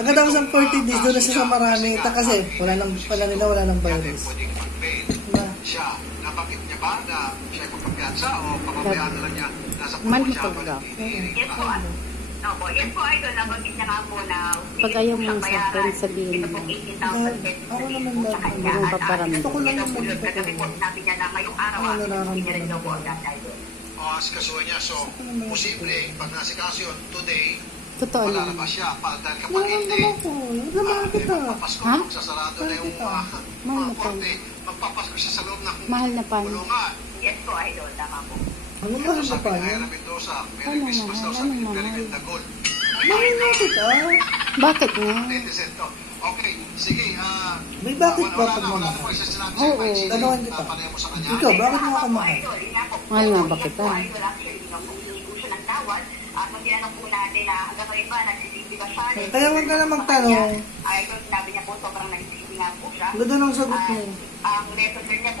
Pagkatapos ng 40 days, doon na siya sa marami. Kasi wala nang virus. Diba? Siya, nabanggit niya ba na siya ay magpapiyansa o papabayaan na lang niya nasa Mahal mo siya? talaga. Yes po. Opo, yan po idol, nabanggit niya nga po na Pag ayaw mo sa akin, sabihin ito mo. po 18,000 pesos Ako naman sa lang. kanya. Ano At pa parang- Gusto ko lang ito yung po yun, magpapalala. kagabi po sinabi niya na ngayong araw Ano nararamdaman hindi na rin daw po ang idol. O, asikasuhan niya. So, posible, pag nasikaso yun, today, Totoo wala lang. na ba siya? Dahil kapag hindi, Nararamdaman ko. Nararamdaman kita. magpapasko, Ha? magsasarado na yung Mahal na korte, magpapasko siya sa loob ng Mahal na pa. kulungan. Yes po idol, tama po. Ano Ito ba sabi pa ni niya? Ira Mendoza, Merry Ano Christmas daw naman, sa ano Very naman. Dagol. Mahal na kita. Bakit nga? Netizen to. Okay, sige. May bakit ba pag wala na mamahal? po isa sinabi Oo. sa'yo, sige, Tanungin kita. panay mo sa kanya. Ikaw, bakit mo ako mahal? Idol, yun nga po. Mahal nga ba Yan kita? po, idol, actually, nung humingi po siya ng tawad, at nung tinanong po natin na hanggang ngayon ba, nagsisisi ba siya? Kaya huwag ka na magtanong. Idol, sinabi niya po, sobrang nagsisisi nga po siya. Ganda ng sagot mo. Ang lesson learned niya po,